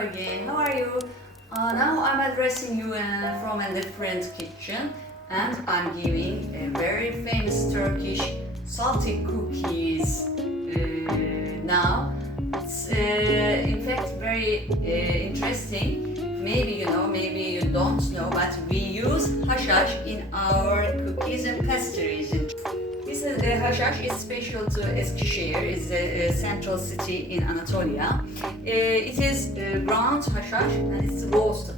again. How are you? Now I'm addressing you from a different kitchen, and I'm giving a very famous Turkish salty cookies. Now it's in fact very interesting. Maybe you know, maybe you don't know, but we use haşhaş in our cookies and pastries. This haşhaş is special to Eskişehir. It's a central city in Anatolia. It is ground haşhaş and it's roasted.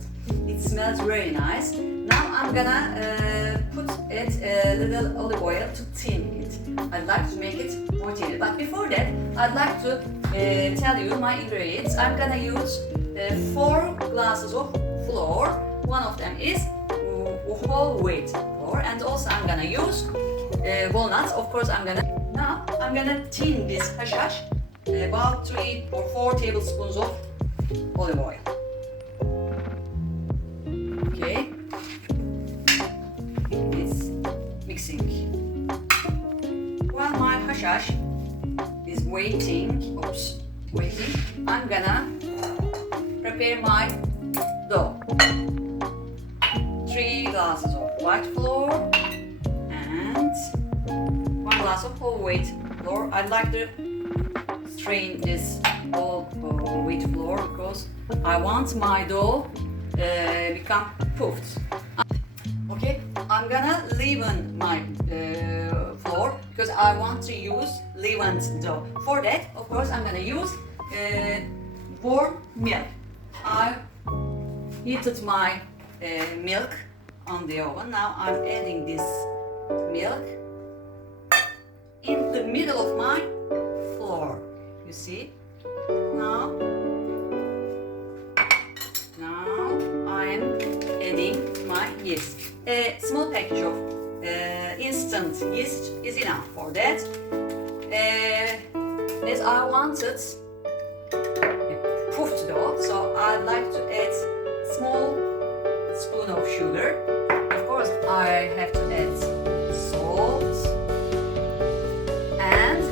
It smells very nice. Now I'm gonna put it a little olive oil to thin it. I'd like to make it more thin. But before that, I'd like to tell you my ingredients. I'm gonna use 4 glasses of flour. One of them is whole wheat flour, and also I'm gonna use walnuts. Of course, now I'm gonna thin this haşhaş about 3 or 4 tablespoons of olive oil. Okay, it's mixing. While my haşhaş is waiting, I'm gonna prepare my dough. 3 glasses of white flour and 1 glass of whole wheat flour. I'd like to strain this whole wheat flour because I want my dough become puffed. Okay, I'm gonna leaven my flour because I want to use leavened dough. For that, of course, I'm gonna use warm milk. I heated my milk on the oven. Now I'm adding this milk in the middle of my flour. You see? Now I'm adding my yeast. A small package of instant yeast is enough for that. As I wanted puffed dough, so I'd like to add small spoon of sugar. Of course, I have to add salt and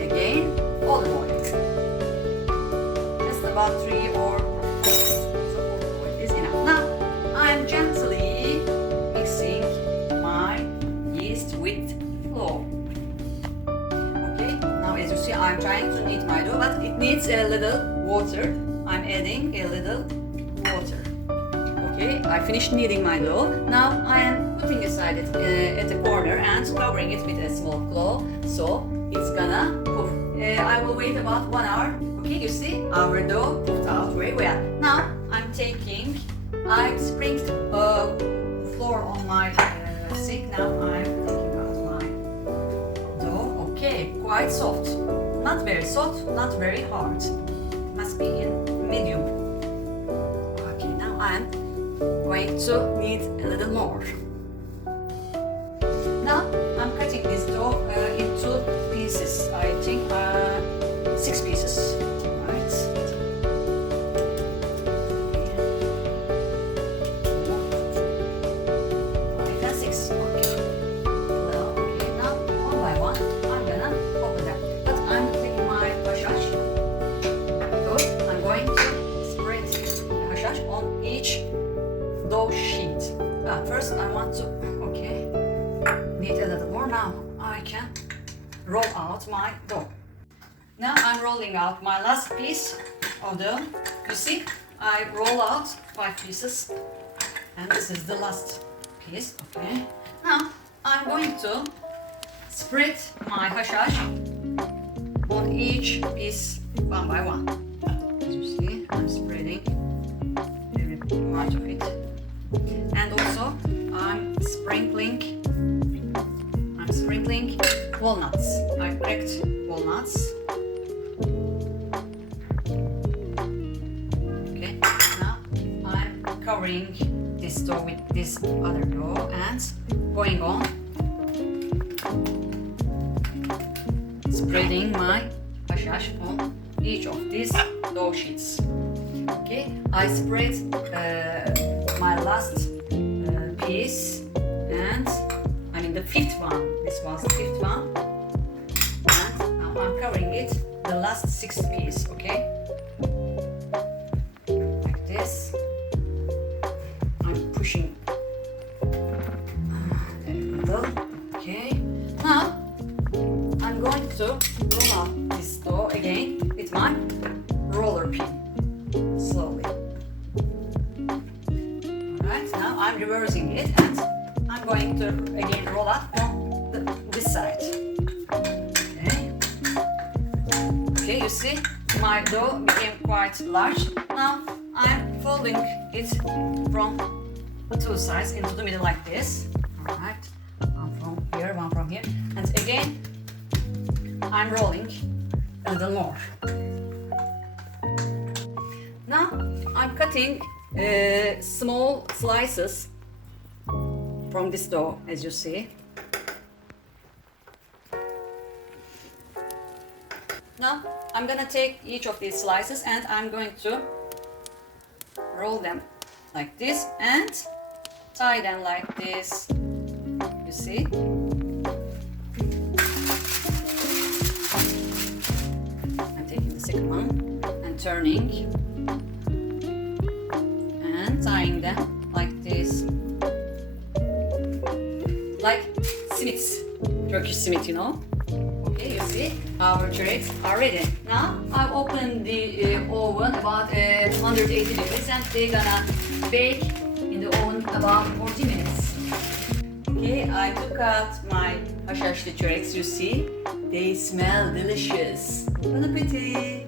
again olive oil. Just about 3 or 4 spoons of olive oil is enough. Now I'm gently mixing my yeast with flour. Okay, now as you see, I'm trying to knead my dough, but it needs a little water. I'm adding a little water. Okay, I finished kneading my dough. Now I am putting aside it at the corner and covering it with a small cloth, so it's gonna puff. I will wait about 1 hour. Okay, you see our dough puffed out very well. Now I sprinkled flour on my sink. Now I'm taking out my dough. Okay, quite soft. Not very soft, not very hard. Must be in medium. Okay, now I'm going to knead a little more. Now I'm cutting this dough into pieces. I think 6 pieces. Right. Five and 6. Okay. Okay. Now one by one, I'm gonna open them. But I'm taking my haşhaş. I'm going to spread the haşhaş on each dough sheet. First I want to, knead a little more. Now I can roll out my dough. Now I'm rolling out my last piece of dough. You see, I roll out 5 pieces and this is the last piece. Okay. Now I'm going to spread my haşhaş on each piece one by one. As you see, I'm spreading every part of it. And also I'm sprinkling walnuts. I cracked walnuts. Okay, now I'm covering this dough with this other dough and going on spreading my haşhaş on each of these dough sheets. Okay, I spread my last piece and the 5th one. This was the 5th one, and now I'm covering it the last 6th piece. Okay, to roll out this dough again with my roller pin, slowly. Alright, now I'm reversing it and I'm going to again roll out from this side. Okay, you see, my dough became quite large. Now I'm folding it from two sides into the middle like this. Alright, one from here, one from here. And again, I'm rolling a little more. Now I'm cutting small slices from this dough, as you see. Now I'm gonna take each of these slices and I'm going to roll them like this and tie them like this. You see? I'm taking the second one and turning and tying them like this. Like simits, Turkish simit, you know? Okay, you see, our ÇÖREKs are ready. Now I've opened the oven about 180 degrees and they're gonna bake in the oven about 40 minutes. Okay, I took out my haşhaşlı ÇÖREKs, you see. They smell delicious. Bon appetit!